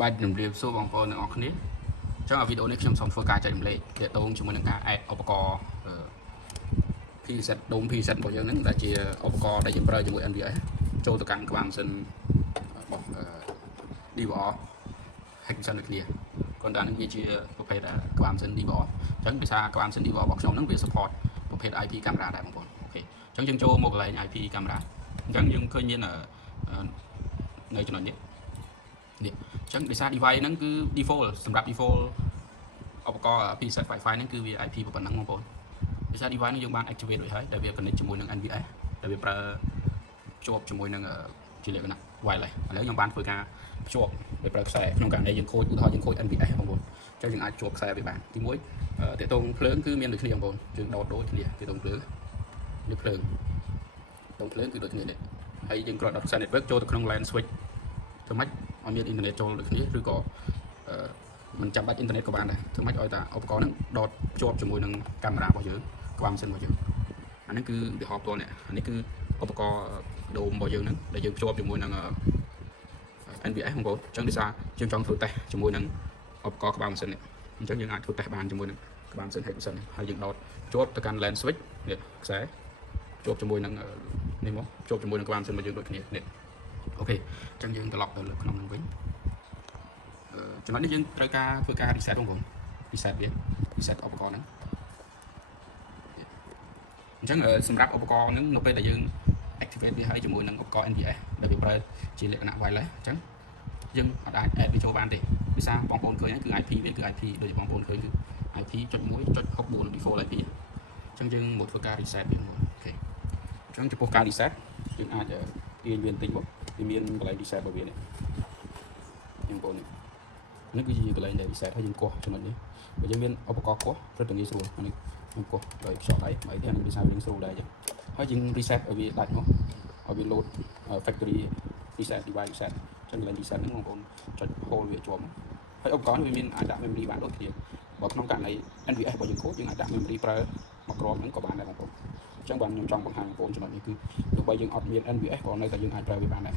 បាទជំរាបសួរបងប្អូនទាំងអស់គ្នាចឹងវីដេអូនេះខ្ញុំសូមធ្វើការចែករំលែកទាក់ទងជាមួយនឹងការ add ឧបករណ៍ preset ដុំ preset របស់យើងហ្នឹងដែលជាឧបករណ៍ដែលយើងប្រើជាមួយ NVS ចូលទៅកាន់ក្បាលម៉ាស៊ីនរបស់ DVR Hexagon ដូចគ្នាគាត់ថានឹងវាជាប្រភេទក្បាលម៉ាស៊ីន DVR អញ្ចឹងដោយសារក្បាលម៉ាស៊ីន DVR របស់ខ្ញុំហ្នឹងវា support ប្រភេទ IP camera ដែរបងប្អូនអូខេអញ្ចឹងយើងចូលមកកន្លែង IP camera អញ្ចឹងយើងឃើញមាននៅចំណុចនេះនេះអញ្ចឹងដោយសារ device ហ្នឹងគឺ default សម្រាប់ default ឧបករណ៍ preset Wi-Fi ហ្នឹងគឺវា IP ប៉ុណ្ណឹងបងប្អូនដោយសារ device ហ្នឹងយើងបាន activate រួចហើយដែលវា connect ជាមួយនឹង NVS ដែលវាប្រើភ្ជាប់ជាមួយនឹងជាលក្ខណៈ wireless ឥឡូវខ្ញុំបានធ្វើការភ្ជាប់ដោយប្រើខ្សែក្នុងករណីយើងខូចឧទាហរណ៍យើងខូច NVS បងប្អូនអញ្ចឹងយើងអាចភ្ជាប់ខ្សែវាបានទី1តេតងភ្លើងគឺមានដូចគ្នាបងប្អូនយើងដោតដូចគ្នាតេតងភ្លើងនេះភ្លើងតេតងភ្លើងគឺដូចគ្នានេះហើយយើងគ្រាន់តែខ្សែ network ចូលទៅក្នុង LAN switch ធ្វើម៉េចឲ្យមានអ៊ីនធឺណិតចូលដូចគ្នាឬក៏មិនចាំបាច់អ៊ីនធឺណិតក៏បានដែរធ្វើម៉េចឲ្យតែឧបករណ៍ហ្នឹងដតភ្ជាប់ជាមួយនឹងកាមេរ៉ារបស់យើងក្បាលម៉ាស៊ីនរបស់យើងអានេះគឺឧទាហរណ៍ផ្ទាល់នេះអានេះគឺឧបករណ៍ដូមរបស់យើងហ្នឹងដែលយើងភ្ជាប់ជាមួយនឹង NVS បងប្អូនអញ្ចឹងដោយសារយើងចង់ធ្វើតេស្តជាមួយនឹងឧបករណ៍ក្បាលម៉ាស៊ីននេះអញ្ចឹងយើងអាចធ្វើតេស្តបានជាមួយនឹងក្បាលម៉ាស៊ីន Hexagon ហើយយើងដតភ្ជាប់ទៅកាន់ LAN switch នេះខ្សែភ្ជាប់ជាមួយនឹងនេះមកភ្ជាប់ជាមួយនឹងក្បាលម៉ាស៊ីនរបស់យើងដូចគ្នានេះអូខេអញ្ចឹងយើងត្រឡប់ទៅលើក្នុងនឹងវិញចំណុចនេះយើងត្រូវការធ្វើការ reset បងប្អូន reset វា reset ឧបករណ៍ហ្នឹងអញ្ចឹងសម្រាប់ឧបករណ៍ហ្នឹងនៅពេលដែលយើង activate វាហើយជាមួយនឹងឧបករណ៍ NVS ដែលវាប្រើជាលក្ខណៈ wireless អញ្ចឹងយើងអាច add វាចូលបានទេដោយសារបងប្អូនឃើញហ្នឹងគឺ IP វាគឺ IP ដូចបងប្អូនឃើញគឺ IP.1.64 default IP អញ្ចឹងយើងមកធ្វើការ reset វាអូខេអញ្ចឹងចំពោះការ reset យើងអាចទាញវាបន្តិចមកវាមានកន្លែង reset របស់វានេះបងប្អូននេះគឺជាកន្លែងដែល reset ហើយយើងកោះចំណុចនេះបើយើងមានឧបករណ៍កោះព្រឹកតែងាយស្រួលនេះខ្ញុំកោះដោយខ្យល់ដៃហើយនេះនឹងវាសាវិញស្រួលដែរអញ្ចឹងហើយយើង reset ឲ្យវាដាច់មកឲ្យវា load factory reset device reset អញ្ចឹងកន្លែង reset ហ្នឹងបងប្អូនចុច hold វាជាប់ហើយឧបករណ៍នេះវាមានអាចដាក់ memory បានដូចគ្នាបើក្នុងករណី NVS របស់យើងខូចយើងអាចដាក់ memory ប្រើមកគ្រាប់ហ្នឹងក៏បានដែរបងប្អូនអញ្ចឹងបានខ្ញុំចង់បង្ហាញបងប្អូនចំណុចនេះគឺទោះបីយើងអត់មាន NVS ក៏នៅតែយើងអាចប្រើវាបានដែរ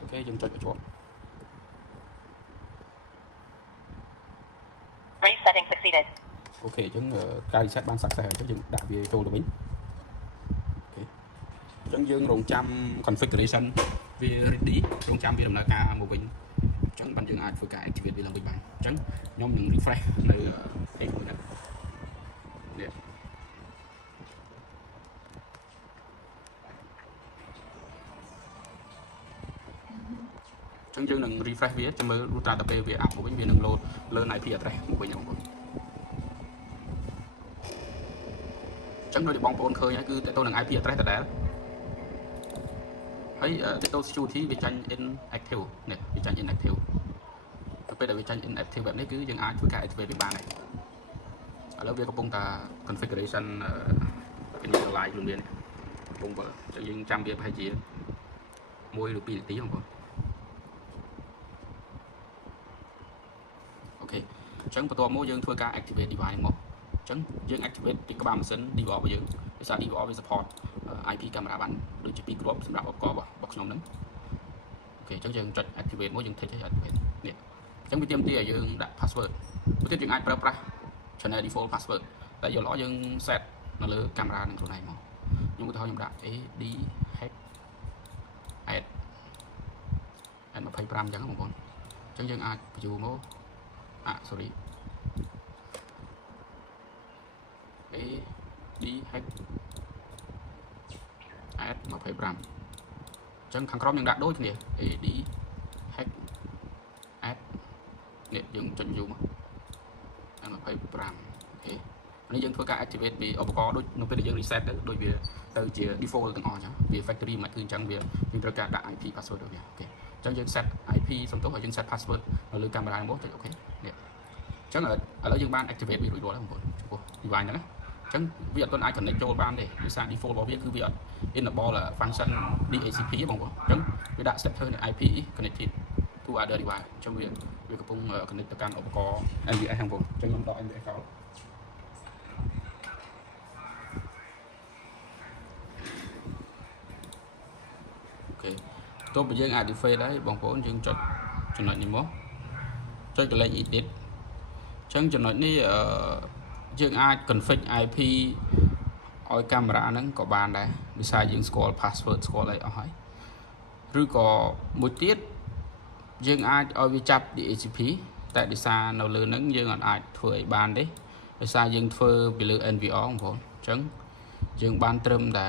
អូខេយើងចុចឲ្យជាប់ Resetting succeeded អូខេអញ្ចឹងការ reset បាន success ហើយយើងដាក់វាចូលទៅវិញអូខេអញ្ចឹងយើងរងចាំ configuration វា ready រងចាំវាដំណើរការមកវិញអញ្ចឹងបានយើងអាចធ្វើការ activate វាឡើងវិញបានអញ្ចឹងខ្ញុំនឹង refresh នៅ page មួយនេះនេះអញ្ចឹងយើងនឹង refresh វាចាំមើលរូតាទៅពេលវា up មកវិញវានឹង load លើ IP address មកវិញបងប្អូនអញ្ចឹងដូចបងប្អូនឃើញហើយគឺតើតើនឹង IP address ដដែលហើយតើតើ security វាចាញ់ inactive នេះវាចាញ់ inactive ទៅពេលដែលវាចាញ់ inactive បែបនេះគឺយើងអាចធ្វើការ activate វាបានហើយឥឡូវវាកំពុងតែ configuration initialize ខ្លួនវានេះកំពុងបើអញ្ចឹងយើងចាំវាប្រហែលជា1ឬ2នាទីបងប្អូនអូខេអញ្ចឹងបន្ទាប់មកយើងធ្វើការ activate device មកអញ្ចឹងយើង activate ពីក្បាលម៉ាស៊ីន DVR របស់យើងដោយសារ DVR វា support IP camera បានដូចជា2គ្រាប់សម្រាប់ឧបករណ៍របស់ខ្ញុំហ្នឹងអូខេអញ្ចឹងយើងចុច activate មកយើង tick ឲ្យ activate នេះអញ្ចឹងវាទាមទារឲ្យយើងដាក់ password មួយទៀតយើងអាចប្រើប្រាស់ channel default password តែយកល្អយើង set នៅលើកាមេរ៉ានឹងខ្លួនឯងមកខ្ញុំឧទាហរណ៍ខ្ញុំដាក់ AD hack add 25អញ្ចឹងបងប្អូនអញ្ចឹងយើងអាចបញ្ជូរមកsorry AD hack add 25អញ្ចឹងខាងក្រោមយើងដាក់ដូចគ្នា AD hack add នេះយើងចុចយូរមក25អូខេនេះយើងធ្វើការ activate ពីឧបករណ៍ដូចនៅពេលដែលយើង reset ទៅដូចវាទៅជា default ទាំងអស់អញ្ចឹងវា factory មិនគឺអញ្ចឹងវាយើងត្រូវការដាក់ IP password របស់វាអូខេអញ្ចឹងយើង set IP សំទោសឲ្យយើង set password នៅលើកាមេរ៉ារបស់ចុចអូខេនេះអញ្ចឹងឥឡូវយើងបាន activate វារួចរាល់ហើយបងប្អូនចំពោះ device ហ្នឹងណាអញ្ចឹងវាអត់ទាន់អាច connect ចូលបានទេដោយសារ default របស់វាគឺវាអត់ enable function DHCP ទេបងប្អូនអញ្ចឹងវាដាក់ status នៃ IP connected to other device អញ្ចឹងវាកំពុង connect ទៅកាន់ឧបករណ៍ NVS ហ្នឹងបងប្អូនអញ្ចឹងខ្ញុំដក NVS ចូលអូខេទោះបីយើងអាច defend ដែរបងប្អូនយើងចុច ចំណុចនេះមកចុចកលេច edit ចឹងចំណុចនេះយើងអាច config IP ឲ្យកាមេរ៉ាហ្នឹងក៏បានដែរដោយសារយើងស្គាល់ password ស្គាល់អីអស់ហើយឬក៏មួយទៀតយើងអាចឲ្យវាចាប់ DHCP តែដោយសារនៅលើហ្នឹងយើងអាចធ្វើឲ្យបានទេដោយសារយើងធ្វើពីលើ NVR បងប្អូនអញ្ចឹងយើងបានត្រឹមតែ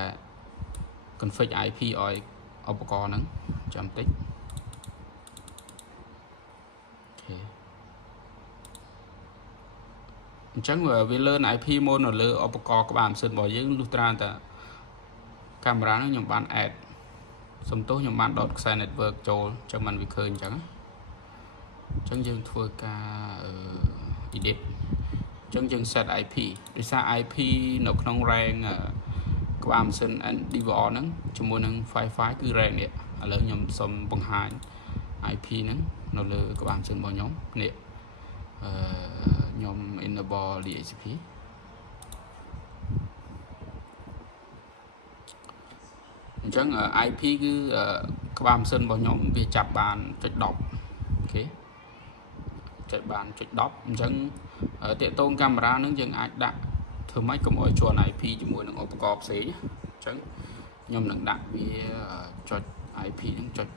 config IP ឲ្យឧបករណ៍ហ្នឹងចាំតិចអញ្ចឹងវាលើ IP មកនៅលើឧបករណ៍ក្បាលម៉ាស៊ីនរបស់យើងលុះត្រាតែកាមេរ៉ាហ្នឹងខ្ញុំបាន add សំទោសខ្ញុំបានដតខ្សែ network ចូលអញ្ចឹងมันវាឃើញអញ្ចឹងយើងធ្វើការ edit អញ្ចឹងយើង set IP ដោយសារ IP នៅក្នុង range ក្បាលម៉ាស៊ីន DVR ហ្នឹងជាមួយនឹង Wi-Fi គឺ range នេះឥឡូវខ្ញុំសូមបង្ហាញ IP ហ្នឹងនៅលើក្បាលម៉ាស៊ីនរបស់ខ្ញុំនេះខ្ញុំ enable DHCP អញ្ចឹង IP គឺក្បាលម៉ាស៊ីនរបស់ខ្ញុំវាចាប់បាន.10 អូខេចុចបាន.10អញ្ចឹងតាកតងកាមេរ៉ានឹងយើងអាចដាក់ធ្វើម៉េចកុំឲ្យជន់ IP ជាមួយនឹងឧបករណ៍ផ្សេងអញ្ចឹងខ្ញុំនឹងដាក់វាចុច IP នឹងចុច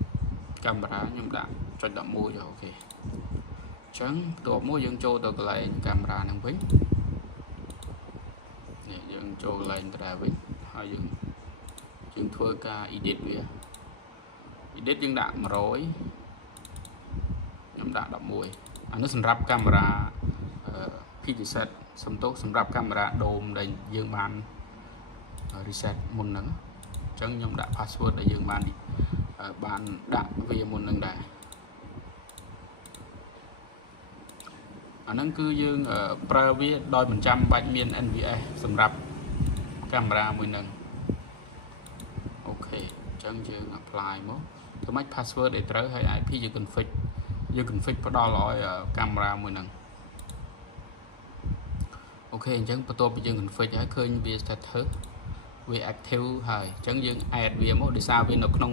កាមេរ៉ាខ្ញុំដាក់ចុច11អូខេអញ្ចឹងបន្ទាប់មកយើងចូលទៅកន្លែងកាមេរ៉ានឹងវិញនេះយើងចូលកន្លែងតាវិញហើយយើងធ្វើការ edit វា edit យើងដាក់100ខ្ញុំដាក់11អានេះសម្រាប់កាមេរ៉ាPTZ សំទោសសម្រាប់កាមេរ៉ាដូមដែលយើងបាន reset មុនហ្នឹងអញ្ចឹងខ្ញុំដាក់ password ដែលយើងបានដាក់វាមុនហ្នឹងដែរអាហ្នឹងគឺយើងប្រើវាដោយមិនចាំបាច់មាន NVS សម្រាប់កាមេរ៉ាមួយហ្នឹងអូខេអញ្ចឹងយើង apply មកធ្វើម៉េច password ឲ្យត្រូវហើយ IP យើង config ផ្ដល់ឲ្យកាមេរ៉ាមួយហ្នឹងអូខេអញ្ចឹងបន្ទាប់ពីយើង config ហើយឃើញវា status វា active ហើយអញ្ចឹងយើង add វាមកដោយសារវានៅក្នុង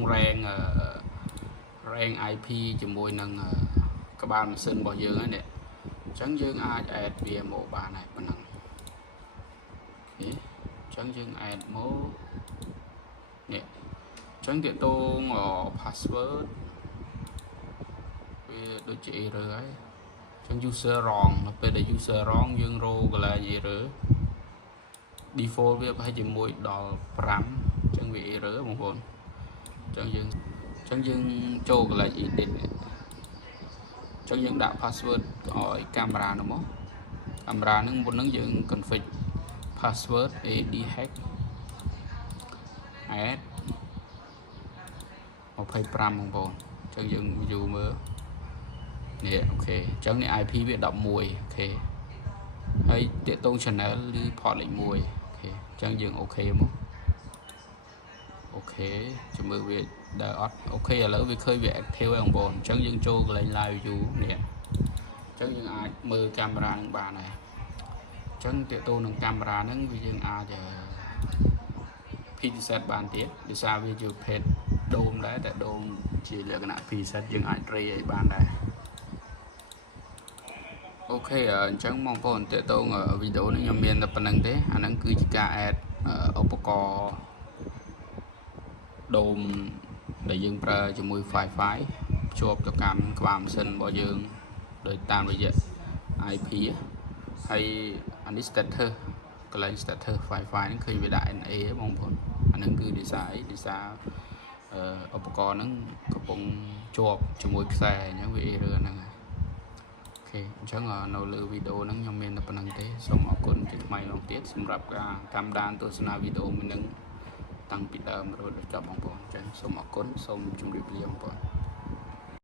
range IP ជាមួយនឹងក្បាលម៉ាស៊ីនរបស់យើងហ្នឹងនេះអញ្ចឹងយើងអាច add វាមកបានហើយប៉ុណ្ណឹងអូខេអញ្ចឹងយើង add មកនេះអញ្ចឹងទាក់ទង password វាដូចជា error ហើយអញ្ចឹង user wrong នៅពេលដែល user wrong យើងរកកន្លែង error default វាប្រហែលជាមួយដល់5អញ្ចឹងវា error បងប្អូនអញ្ចឹងយើងចូលកន្លែង edit នេះអញ្ចឹងយើងដាក់ password ឲ្យកាមេរ៉ានោះមកកាមេរ៉ាហ្នឹងមុនហ្នឹងយើង config password adhack add 25បងប្អូនអញ្ចឹងយើង view មើលនេះអូខេអញ្ចឹងនេះ IP វា11អូខេហើយតាកតង channel ឬ port លេខ1អូខេអញ្ចឹងយើងអូខេមកអូខេចាំមើលវាដើរអត់អូខេឥឡូវវាឃើញវា active ហើយបងប្អូនអញ្ចឹងយើងចូលកន្លែង live view នេះអញ្ចឹងយើងអាចមើលកាមេរ៉ានឹងបានដែរអញ្ចឹងតាកតងនឹងកាមេរ៉ាហ្នឹងវាយើងអាច PTZ បានទៀតដោយសារវាជា page ដូមដែរតែដូមជាលក្ខណៈ PTZ យើងអាច ray ឲ្យបានដែរអូខេអញ្ចឹងបងប្អូនតាកតងវីដេអូនេះខ្ញុំមានតែប៉ុណ្្នឹងទេអាហ្នឹងគឺជាការ add ឧបករណ៍ដូមដែលយើងប្រើជាមួយ Wi-Fi ភ្ជាប់ទៅកាន់ក្បាលម៉ាស៊ីនរបស់យើងដោយតាមរយៈ IP ហើយអានេះ status កន្លែង status Wi-Fi ហ្នឹងឃើញវាដាក់ NA បងប្អូនអាហ្នឹងគឺដោយសារឧបករណ៍ហ្នឹងកំពុងជាប់ជាមួយខ្សែអញ្ចឹងវា error ហ្នឹងហើយអូខេអញ្ចឹងនៅលើវីដេអូហ្នឹងខ្ញុំមានតែប៉ុណ្្នឹងទេសូមអរគុណជាថ្មីម្ដងទៀតសម្រាប់ការតាមដានទស្សនាវីដេអូមួយហ្នឹងតាំងពីដើមរហូតដល់ចប់បងប្អូនអញ្ចឹងសូមអរគុណសូមជម្រាបលាបងប្អូន